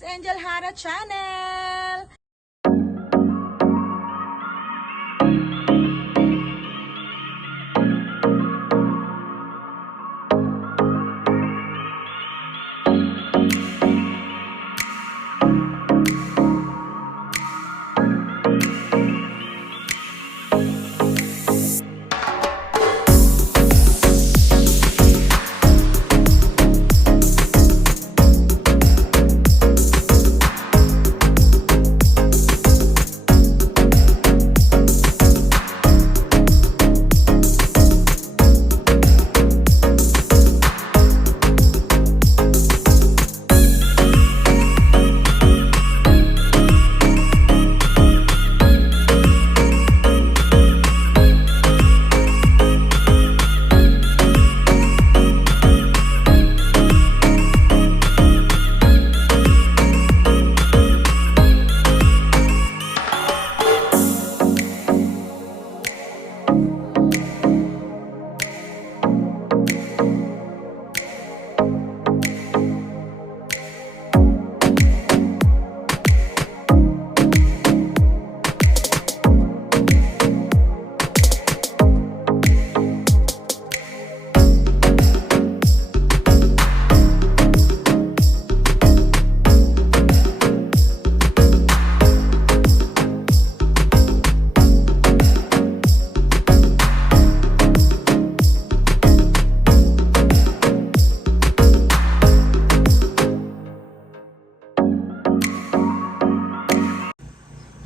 is Angel Hara Channel!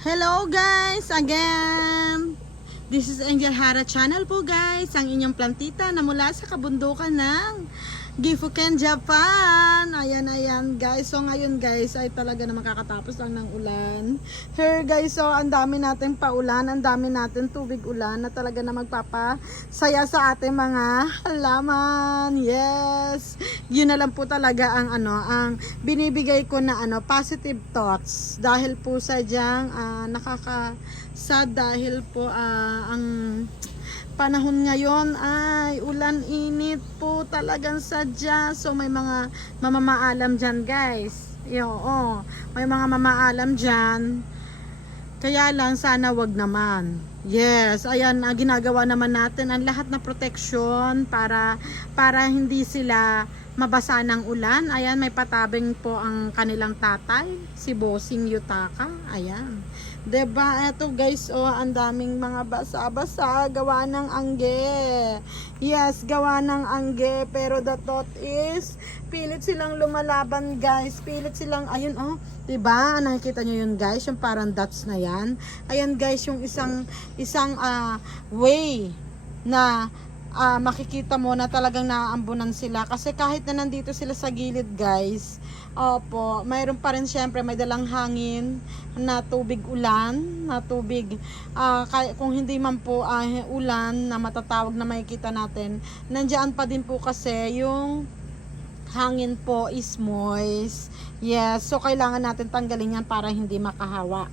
Hello guys, again! This is Angel Hara Channel po guys, ang inyong plantita na mula sa kabundukan ng Gifuken, Japan. Ayan guys, so ngayon guys ay talaga na makakatapos lang ng ulan. Here guys, so ang dami natin paulan, ang dami natin tubig ulan na talaga na magpapasaya sa ating mga halaman. Yes! Yun na lang po talaga ang ang binibigay ko na positive thoughts dahil po sadyang nakaka-sad dahil po ang panahon ngayon ay ulan, init po talagang sadya. So may mga mamamaalam dyan guys. May mga mamaalam dyan. Kaya lang sana wag naman. Yes, ayan, ginagawa naman natin ang lahat na protection para hindi sila mabasa ng ulan. Ayan, may patabing po ang kanilang tatay, si Bossing Yutaka. Ayan. Diba? Eto guys, ang daming mga basa-basa gawa ng angge. Yes, gawa ng angge. Pero the thought is, pilit silang lumalaban guys. Pilit silang, ayun diba? Nakikita nyo yun guys, yung parang dots na yan. Ayan guys, yung isang way na makikita mo na talagang naaambunan sila. Kasi kahit na nandito sila sa gilid guys, mayroon pa rin syempre may dalang hangin na tubig ulan, na tubig kung hindi man po ulan na matatawag na makikita natin, nandiyan pa din po kasi yung hangin po is moist. Yes, so kailangan natin tanggalin yan para hindi makahawa.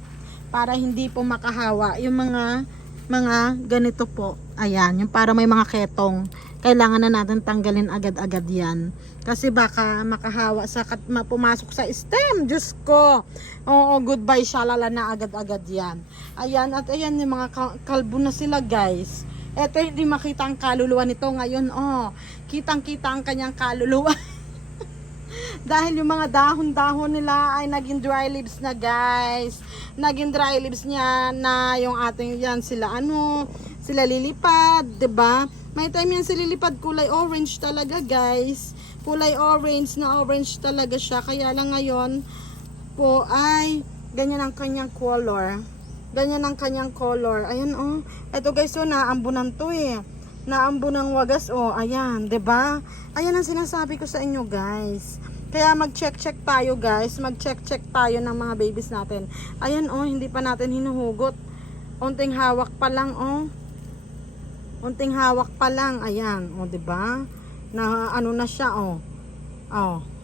Para hindi po makahawa yung mga ganito po. Ayan, yung para may mga ketong. Kailangan na natin tanggalin agad-agad yan. Kasi baka makahawa pumasok sa stem. Diyos ko. Oo, goodbye, shalala na agad-agad yan. Ayan, at ayan yung mga kalbo na sila guys. Eto, hindi makita ang kaluluwa nito ngayon. Kitang-kita ang kanyang kaluluwa. Dahil yung mga dahon-dahon nila ay naging dry leaves na guys. Naging dry leaves niya na yung ating yan sila sila lilipad, 'di ba? May time yan sila lilipad, kulay orange talaga guys. Kulay orange na orange talaga siya. Kaya lang ngayon po ay ganyan ang kanyang color. Ganyan ang kanyang color. Ayan Ito guys, naambunan to naambunang wagas ayan, 'di ba? Ayan ang sinasabi ko sa inyo guys. Kaya mag-check tayo guys, mag-check tayo ng mga babies natin. Ayan hindi pa natin hinuhugot. Unting hawak pa lang Unting hawak pa lang. Ayan, 'di ba? Na na siya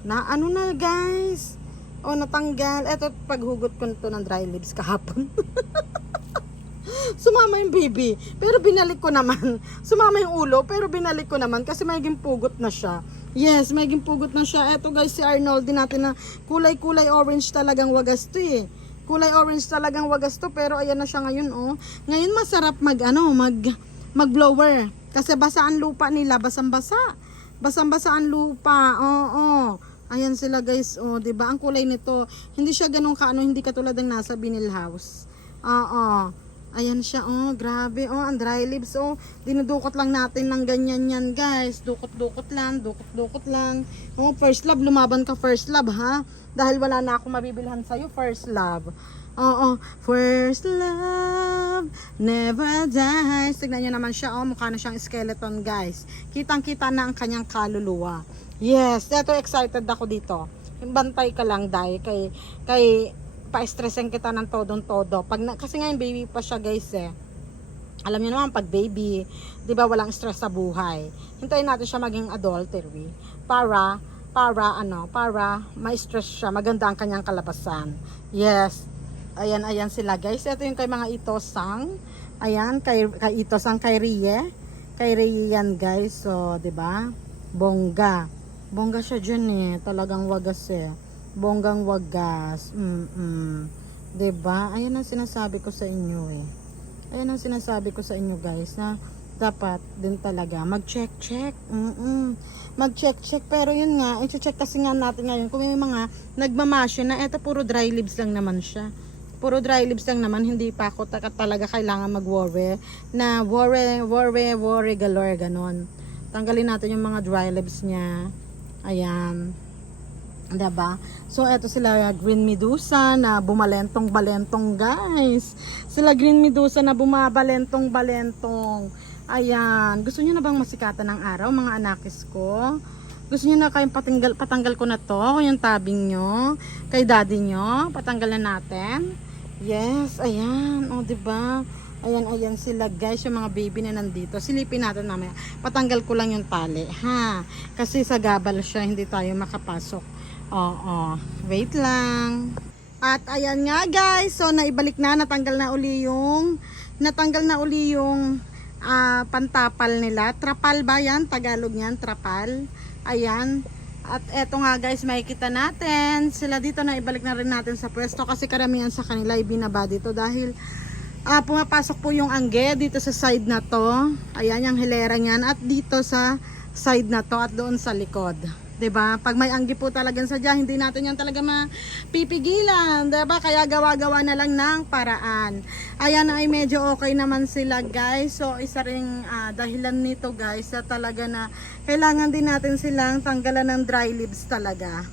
na na guys. Natanggal. Ito paghugot ko nito ng dry leaves kahapon. Sumama yung baby, pero binalik ko naman. Sumama yung ulo, pero binalik ko naman kasi maging pugot na siya. Yes, maging pugot na siya. Eto guys, si Arnold din natin na kulay-kulay orange talagang wagas to eh. Kulay orange talagang wagas to, pero ayan na siya ngayon oh. Ngayon masarap mag-blower. Kasi basa ang lupa nila, basang-basa. Basang-basa ang lupa. Oo. Ayan sila guys, oh, 'di ba? Ang kulay nito, hindi siya ganun kaano, hindi katulad ng nasa vinyl house. Oo. Ayan siya, oh, grabe, oh, ang dry leaves, oh, dinudukot lang natin ng ganyan yan, guys, dukot-dukot lang, oh, first love, lumaban ka first love, ha, dahil wala na ako mabibilhan sa'yo, first love, oo, first love, never dies, tignan nyo naman siya, oh, mukha na siyang skeleton, guys, kitang-kita na ang kanyang kaluluwa, yes, eto, excited ako dito, bantay ka lang, dahil kay pa-stressin kita ng todong-todo. Kasi ngayon baby pa siya guys eh. Alam niyo naman pag baby, 'di ba walang stress sa buhay. Hintayin natin siya maging adultery para ma-stress siya, maganda ang kanyang kalabasan. Yes. Ayan sila guys. Ito yung kay mga itosang. Ayan, kay itosang kay Rie. Kay Rie yan guys. So, 'di ba? Bongga. Bongga siya diyan eh. Talagang wagas eh. Bonggang wagas. Diba? Ayan ang sinasabi ko sa inyo eh. Ayan ang sinasabi ko sa inyo guys na dapat din talaga mag-check-check. Mag-check-check. Pero yun nga, i-check kasi nga natin ngayon kung may mga nagmamasya na eto puro dry leaves lang naman siya. Puro dry leaves lang naman, hindi pa ako talaga kailangan mag-worry na worry galore ganon. Tanggalin natin yung mga dry leaves niya. Ayan. Diba? So, eto sila Green Medusa na bumalentong-balentong guys. Sila Green Medusa na bumabalentong-balentong. Ayan. Gusto niyo na bang masikatan ng araw, mga anakis ko? Gusto niyo na kayong patanggal ko na to, yung tabing nyo, kay daddy nyo? Patanggal na natin? Yes, ayan. O, diba? Ayan sila guys, yung mga baby na nandito. Silipin natin mamaya. Patanggal ko lang yung tali, ha? Kasi sa gabal siya, hindi tayo makapasok. Oo, wait lang. At ayan nga guys, so naibalik na, natanggal na uli yung pantapal nila. Trapal ba yan? Tagalog yan, trapal. Ayan. At eto nga guys, makikita natin. Sila dito na ibalik na rin natin sa pwesto kasi karamihan sa kanila ibinaba dito dahil pumapasok po yung angge dito sa side na to. Ayan, yung hilera niyan. At dito sa side na to at doon sa likod. 'Di ba? Pag may anggi po talagang sadya, hindi natin 'yan talaga mapipigilan, 'di ba? Kaya gawa-gawa na lang ng paraan. Ayan ay medyo okay naman sila, guys. So isa ring dahilan nito, guys, na talaga na kailangan din natin silang tanggalan ng dry leaves talaga.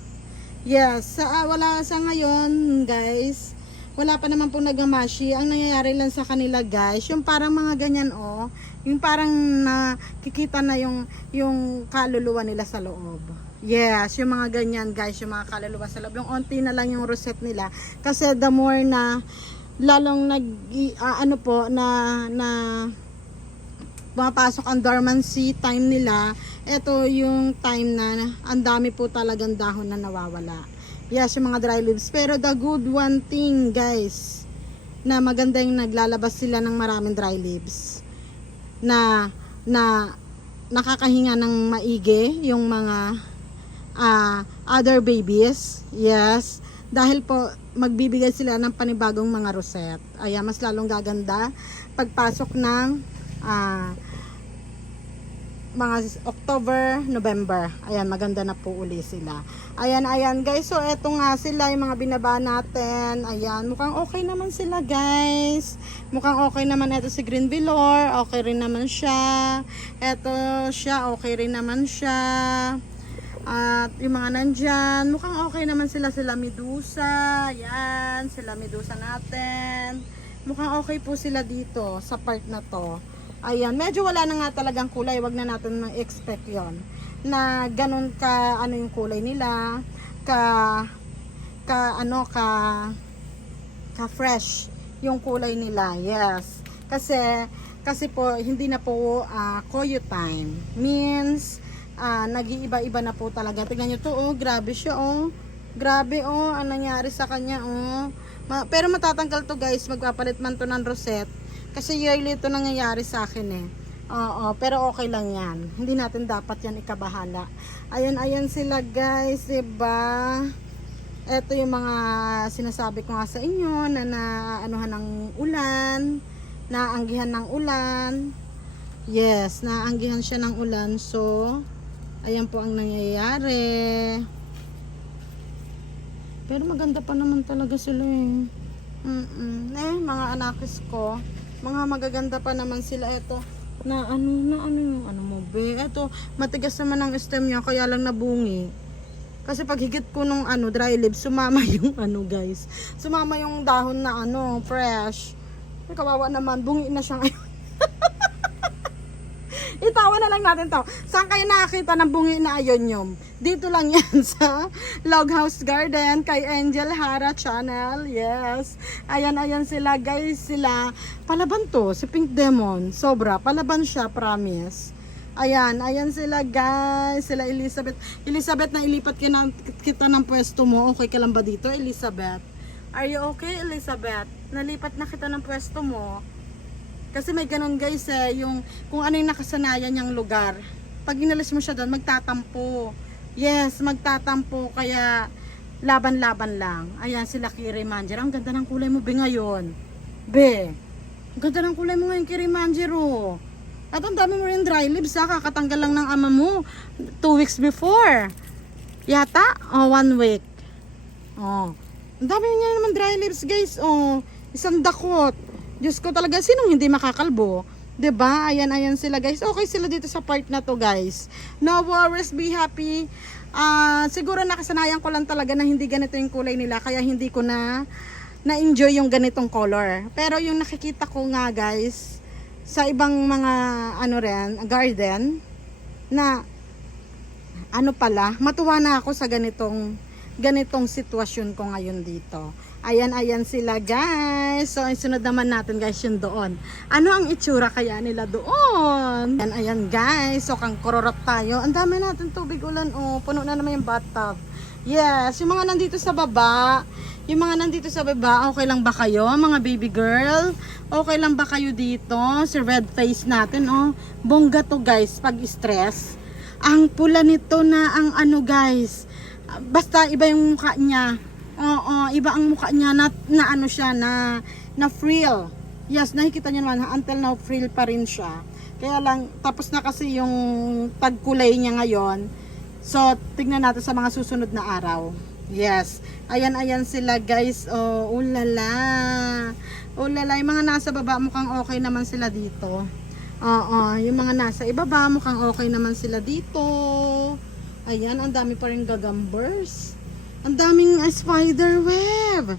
Yes, wala sa ngayon, guys. Wala pa naman pong nagmamashi. Ang nangyayari lang sa kanila, guys, yung parang mga ganyan oh, yung parang nakikita na yung kaluluwa nila sa loob. Yes, yung mga ganyan guys, yung mga kaluluwa sa loob. Yung onti na lang yung rosette nila. Kasi the more na lalong pumapasok ang dormancy time nila, ito yung time na ang dami po talagang dahon na nawawala. Yes, yung mga dry leaves. Pero the good one thing guys, na maganda yung naglalabas sila ng maraming dry leaves. Na nakakahinga ng maigi yung mga other babies. Yes, dahil po magbibigay sila ng panibagong mga rosette. Ayan, mas lalong gaganda pagpasok ng mga October, November. Ayan, maganda na po uli sila. Ayan guys, so eto nga sila yung mga binaba natin. Ayan, mukhang okay naman sila guys. Mukhang okay naman. Eto si Green Velour, okay rin naman siya. Eto siya, okay rin naman siya. At yung mga nandyan, mukhang okay naman sila Medusa. Yan, sila Medusa natin. Mukhang okay po sila dito sa part na to. Ayan, medyo wala na nga talagang kulay. Wag na natin ma-expect yon na ganun ka, yung kulay nila. Ka fresh yung kulay nila. Yes. Kasi po, hindi na po koyo time. Means, nag-iiba-iba na po talaga. Tingnan nyo to, oh, grabe siya, oh. Grabe, oh, ang nangyari sa kanya, oh. Pero matatanggal to, guys. Magpapalit man to ng rosette. Kasi yearly ito nangyayari sa akin, eh. Oo, pero okay lang yan. Hindi natin dapat yan ikabahala. Ayan sila guys, diba? Ito yung mga sinasabi ko nga sa inyo na naanuhan ng ulan, naanggihan ng ulan. Yes, naanggihan siya ng ulan. So, ayan po ang nangyayari. Pero maganda pa naman talaga sila eh. Mga anakis ko, mga magaganda pa naman sila. Ito, na ano yung ano mo be. Ito, matigas naman ang stem niya, kaya lang nabungi. Kasi pag higit ko nung dry leaves, sumama yung guys. Sumama yung dahon na fresh. Kawawa naman, bungi na siya ngayon. Itawa na lang natin to. Saan kayo nakakita ng bungi na ayonyum? Dito lang yan sa Loghouse Garden kay Angel Hara Channel. Yes. Ayan sila guys. Sila, palaban to, si Pink Demon. Sobra, palaban siya, promise. Ayan sila guys. Sila Elizabeth. Elizabeth, na ilipat kita ng pwesto mo. Okay ka lang ba dito, Elizabeth? Are you okay, Elizabeth? Nalipat na kita ng pwesto mo. Kasi may ganun guys yung kung ano yung nakasanayan niyang lugar. Pag inalis mo siya doon, magtatampo. Yes, magtatampo. Kaya laban-laban lang. Ayan sila Kiri Manjero. Ang ganda ng kulay mo be ngayon. Be, ang ganda ng kulay mo ngayon, Kiri Manjero. At ang dami mo rin dry leaves ha. Kakatanggal lang ng ama mo 2 weeks before. Yata? 1 week. Ang dami niya naman dry leaves guys. Isang dakot. Diyos ko talaga, sinong hindi makakalbo? 'Di ba? Ayan sila guys. Okay sila dito sa part na to guys. No worries, be happy. Siguro nakasanayan ko lang talaga na hindi ganito yung kulay nila. Kaya hindi ko na-enjoy yung ganitong color. Pero yung nakikita ko nga guys, sa ibang mga garden na pala, matuwa na ako sa ganitong sitwasyon ko ngayon dito. Ayan sila guys. So sunod naman natin guys yung doon. Ano ang itsura kaya nila doon? Ayan guys. So kang kororot tayo. Ang dami natin tubig ulan. Puno na naman yung bathtub. Yes, yung mga nandito sa baba. Okay lang ba kayo mga baby girl? Okay lang ba kayo dito? Si red face natin bongga to guys pag stress. Ang pula nito na ang guys. Basta iba yung mukha niya. Iba ang mukha niya na frill. Yes, nakikita niyo naman until now frill pa rin siya. Kaya lang tapos na kasi yung pagkulay niya ngayon. So tignan natin sa mga susunod na araw. Yes. Ayan sila guys. Ulala. Yung mga nasa baba mukhang okay naman sila dito. Yung mga nasa ibaba mukhang okay naman sila dito. Ayan, ang dami pa rin gagambers. Ang daming spider web.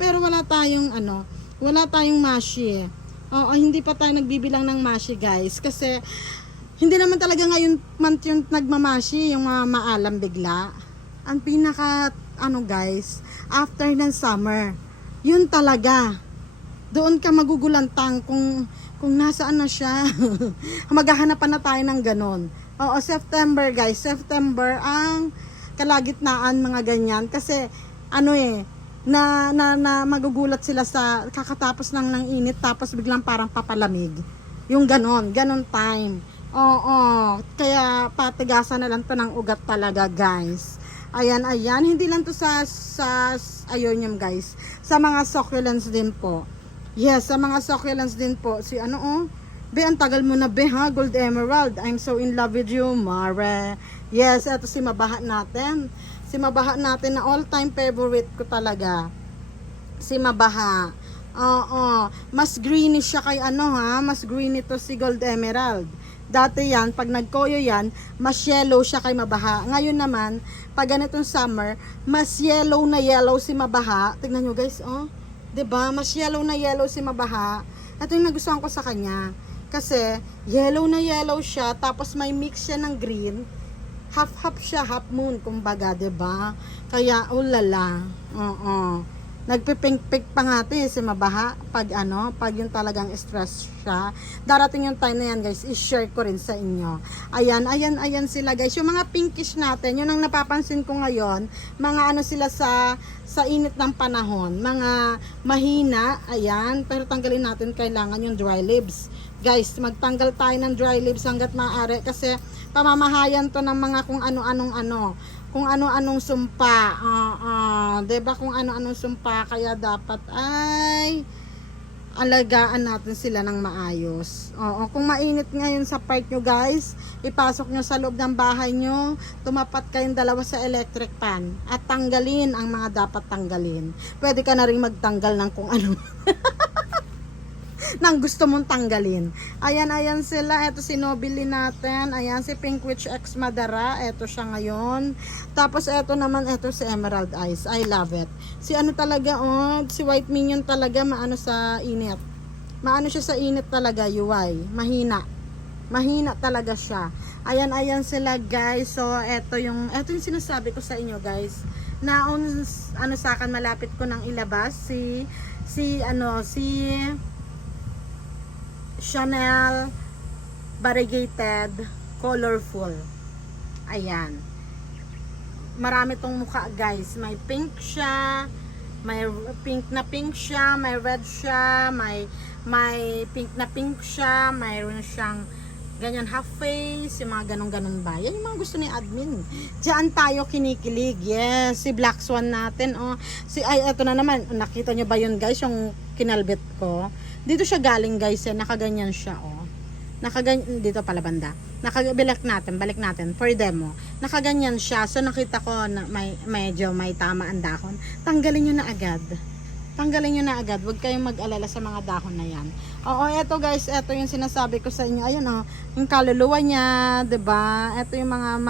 Pero wala tayong mashi. Hindi pa tayo nagbibilang ng mashi guys. Kasi hindi naman talaga ngayon month yung nagmamashi, yung mga maalam bigla. Ang pinaka guys, after ng summer, yun talaga. Doon ka magugulantang kung nasaan na siya. Maghahanapan na tayo ng ganon. September guys. September ang kalagitnaan mga ganyan. Kasi na magugulat sila sa kakatapos ng init tapos biglang parang papalamig. Yung ganon time. Kaya patigasan na lang to ng ugat talaga guys. Ayan, hindi lang to sa ayonium guys. Sa mga succulents din po. Yes, sa mga succulents din po. Si Be, ang tagal mo na be ha, Gold Emerald. I'm so in love with you, Mare. Yes, ito si Mabaha natin. Si Mabaha natin na all-time favorite ko talaga. Si Mabaha. Mas greenish siya kay mas green ito si Gold Emerald. Dati yan, pag nagkoyo yan, mas yellow siya kay Mabaha. Ngayon naman, pag ganitong summer, mas yellow na yellow si Mabaha. Tignan nyo guys, diba? Mas yellow na yellow si Mabaha. Ito yung nagustuhan ko sa kanya. Kasi, yellow na yellow siya, tapos may mix siya ng green. Half siya, half moon, kumbaga, diba? Kaya, ulala. Nagpipink-pink pa nga si Mabaha pag yung talagang stress siya. Darating yung time na yan guys, i-share ko rin sa inyo. Ayan sila guys. Yung mga pinkish natin, yun ang napapansin ko ngayon, mga sila sa init ng panahon, mga mahina, ayan, pero tanggalin natin kailangan yung dry leaves. Guys, magtanggal tayo ng dry leaves hanggat maaari kasi pamamahayan to ng mga kung kung ano-anong sumpa. 'Di ba, kung ano-anong sumpa, kaya dapat ay alagaan natin sila ng maayos. Oo, kung mainit ngayon sa part nyo guys, ipasok nyo sa loob ng bahay nyo, tumapat kayong dalawa sa electric pan at tanggalin ang mga dapat tanggalin. Pwede ka na rin magtanggal ng kung ano nang gusto mong tanggalin. Ayan sila. Ito si Nobili natin. Ayan si Pink Witch X Madara. Ito siya ngayon. Tapos ito naman, ito si Emerald Eyes. I love it. Si ano talaga, si White Minion talaga maano sa init. Maano siya sa init talaga, UI. Mahina talaga siya. Ayan sila guys. So ito yung sinasabi ko sa inyo guys. Sa akin malapit ko nang ilabas si Chanel Variegated Colorful. Ayan. Marami tong mukha guys. May pink siya, may pink siya, may red siya, may pink na pink siya, mayroon siyang ganyan half face, yung mga ganun ba. Yan yung mga gusto ni admin. Diyan tayo kinikilig. Yes, si Black Swan natin. Ito na naman. Nakita nyo ba yun guys, yung kinalbit ko? Dito siya galing guys, nakaganyan siya nakaganyan, dito pala banda. Balik natin for demo. Nakaganyan siya. So nakita ko na medyo may tama ang dahon. Tanggalin nyo na agad. Huwag kayong mag-alala sa mga dahon na yan. Eto guys, eto yung sinasabi ko sa inyo. Ayun yung kaluluwa niya, 'di ba? Eto yung mga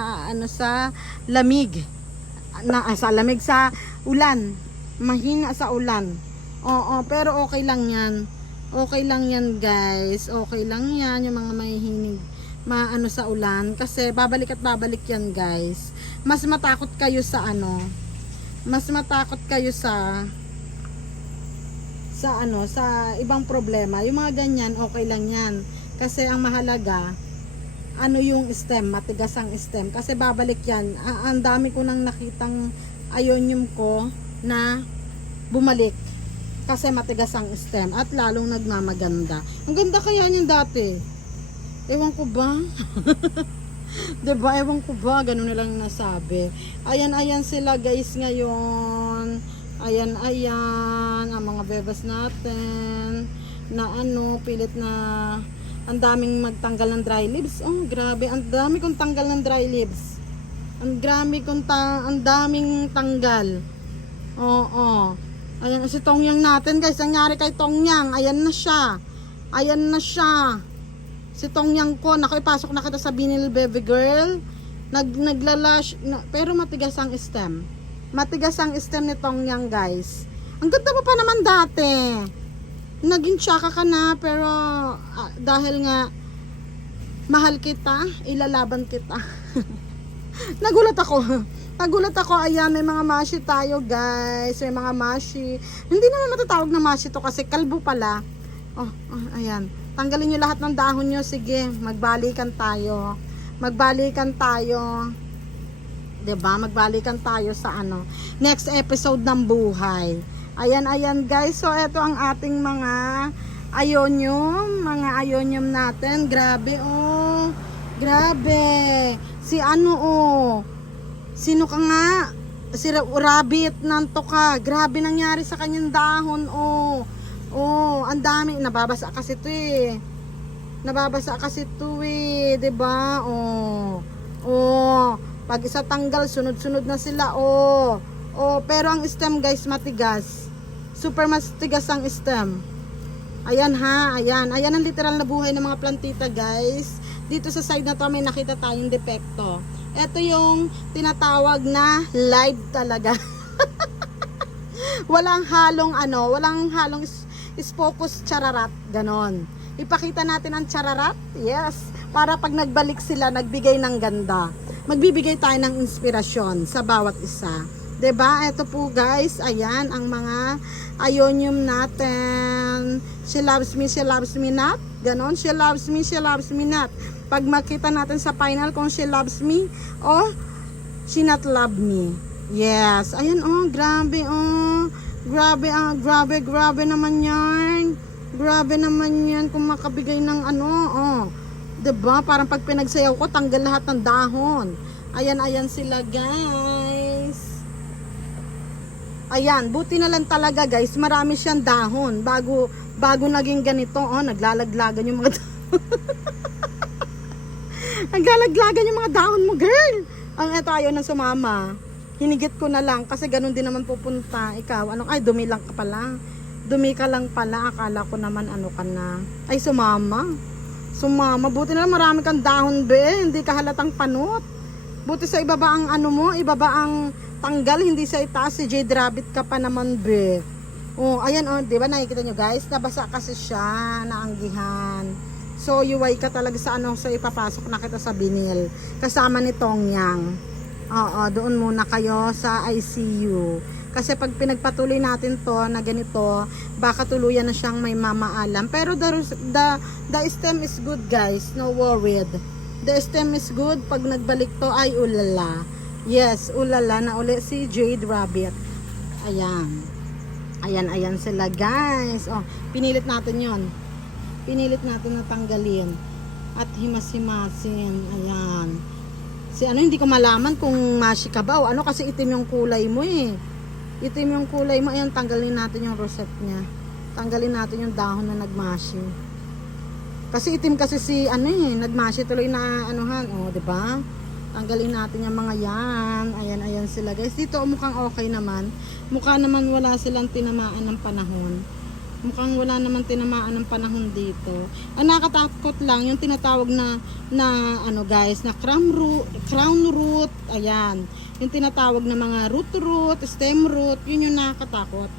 sa lamig. Sa ulan. Mahina sa ulan. Pero okay lang yan. Okay lang yan guys. Okay lang yan yung mga mahihinig sa ulan kasi babalik at babalik yan guys. Mas matakot kayo sa sa ibang problema. Yung mga ganyan okay lang yan kasi ang mahalaga yung stem, matigas ang stem kasi babalik yan. Ang dami ko nang nakitang ionium ko na bumalik kasi matigas ang stem at lalong nagmamaganda. Ang ganda kaya niyan dati. Ewan ko ba? Diba? Ewan ko ba? Ganun nilang nasabi. Ayan sila guys ngayon. Ayan. Ang mga bebas natin. Na pilit na ang daming magtanggal ng dry leaves. Grabe. Ang dami kong tanggal ng dry leaves. Ang daming tanggal. Ayan, si Tongyang natin guys, nangyari kay Tongyang, ayan na siya, si Tongyang ko, ipasok na kita sa binil baby girl, naglalash, pero matigas ang stem ni Tongyang guys, ang ganda mo pa naman dati, naging tsaka ka na, pero dahil nga, mahal kita, ilalaban kita, nagulat ako, ayan, may mga mashi tayo guys, may mga mashi, hindi naman matatawag na mashi to kasi kalbo pala. Ayan, tanggalin nyo lahat ng dahon nyo, sige, magbalikan tayo, diba, magbalikan tayo sa next episode ng buhay. Ayan guys, so eto ang ating mga ionium natin, grabe, sino ka nga? Si Rabbit, nanto ka. Grabe nangyari sa kanyang dahon, ang dami. Nababasa kasi to eh. Diba? Pag isa tanggal, sunod-sunod na sila, pero ang stem guys, matigas. Super matigas ang stem. Ayan ang literal na buhay ng mga plantita guys. Dito sa side na to, may nakita tayong depekto. Ito yung tinatawag na live talaga. walang halong focus chararat, ganon. Ipakita natin ang chararat, yes, para pag nagbalik sila, nagbigay ng ganda. Magbibigay tayo ng inspirasyon sa bawat isa. 'Di ba? Ito po guys, ayan ang mga ionium natin. She loves me not. Ganon, she loves me not. Pag makita natin sa final kung she loves me o she not love me. Yes. Ayan grabe, grabe naman yan. Grabe naman yan kung makabigay ng ano, oh. 'Di ba? Parang pag pinagsayaw ko, tanggal lahat ng dahon. Ayan, ayan sila, guys. Ayan, buti na lang talaga, guys. Marami siyang dahon bago naging ganito, oh, naglalaglagan yung mga naglalaglagan yung mga dahon mo, girl. Ang eto ayaw nang sumama. Hinigit ko na lang kasi ganun din naman pupunta. Ikaw, ano, ay dumi lang ka pala. Dumi ka lang pala. Akala ko naman ano ka na. Ay, sumama. Sumama. Buti na lang marami kang dahon, be. Hindi ka halatang panot. Buti sa ibaba ang ano mo, ibaba ang tanggal, hindi sa itaas. Si Jade Rabbit ka pa naman, be. Oh, ayan, oh, di ba nakikita nyo, guys? Nabasa kasi siya, naanggihan. So, yuway ka talaga sa ano, so ipapasok na kita sa binil. Kasama ni Tongyang. Oo, doon muna kayo sa ICU. Kasi pag pinagpatuloy natin to na ganito, baka tuluyan na siyang may mamaalam. Pero the stem is good, guys. No worried. The stem is good. Pag nagbalik to ay ulala. Yes, ulala na uli si Jade Rabbit. Ayan. Ayan, ayan sila, guys. Oh, pinilit natin yon. Pinilit natin na tanggalin. At himas-himasin. Ayan. Si ano, hindi ko malaman kung mashi ka ba o ano kasi itim yung kulay mo eh. Itim yung kulay mo. Ayan, tanggalin natin yung rosette niya. Tanggalin natin yung dahon na nagmashi. Kasi itim kasi si ano eh, nagmashi tuloy na anuhan. O, di ba? Tanggalin natin yung mga yan. Ayan, ayan sila, guys. Dito mukhang okay naman. Mukha naman wala silang tinamaan ng panahon. Mukhang wala naman tinamaan ng panahon dito. Ang nakatakot lang yung tinatawag na ano, guys, na crown root, ayan. Yung tinatawag na mga root, stem root, yun yung nakakatakot.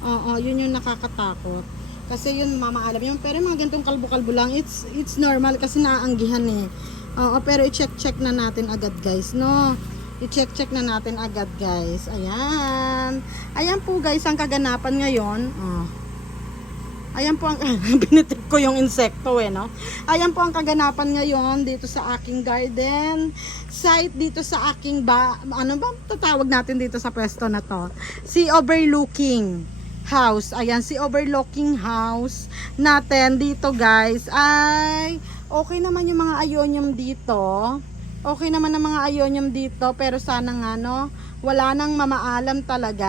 Oo, yun yung nakakatakot. Kasi yun mamaalam yun, pero yung mga ganitong kalbo-kalbo lang, it's normal kasi naaanggihan eh. Oo, pero i-check na natin agad, guys, no? I-check na natin agad, guys. Ayan. Ayan po, guys, ang kaganapan ngayon. Oh. Ayan po ang binitip ko yung insekto eh, no? Ayan po ang kaganapan ngayon dito sa aking garden site, dito sa aking ano ba tatawag natin dito sa pwesto na to? Si overlooking house. Ayan, si overlooking house natin dito, guys. Ay, okay naman yung mga ionium dito. Okay naman ang mga ionium dito, pero sana nga, no, wala nang mamaalam talaga.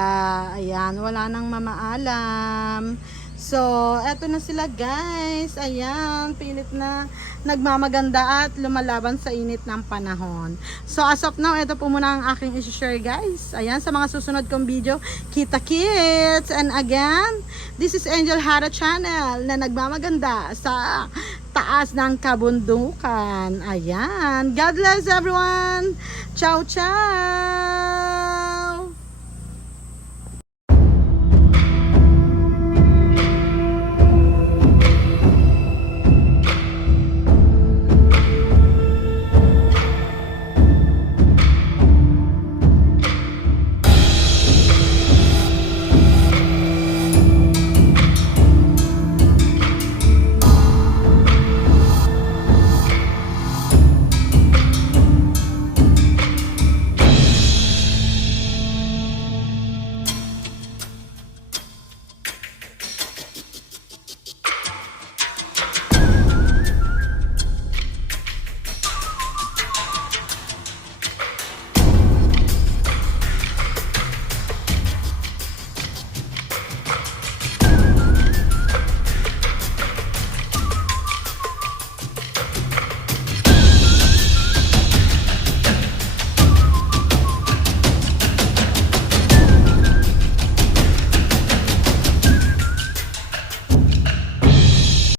Ayan, wala nang mamaalam. So, eto na sila, guys. Ayan, pilit na nagmamaganda at lumalaban sa init ng panahon. So, as of now, eto po muna ang aking isi-share, guys. Ayan, sa mga susunod kong video, kita kits! And again, this is Angel Hara Channel na nagmamaganda sa taas ng kabundukan. Ayan. God bless everyone! Ciao, ciao!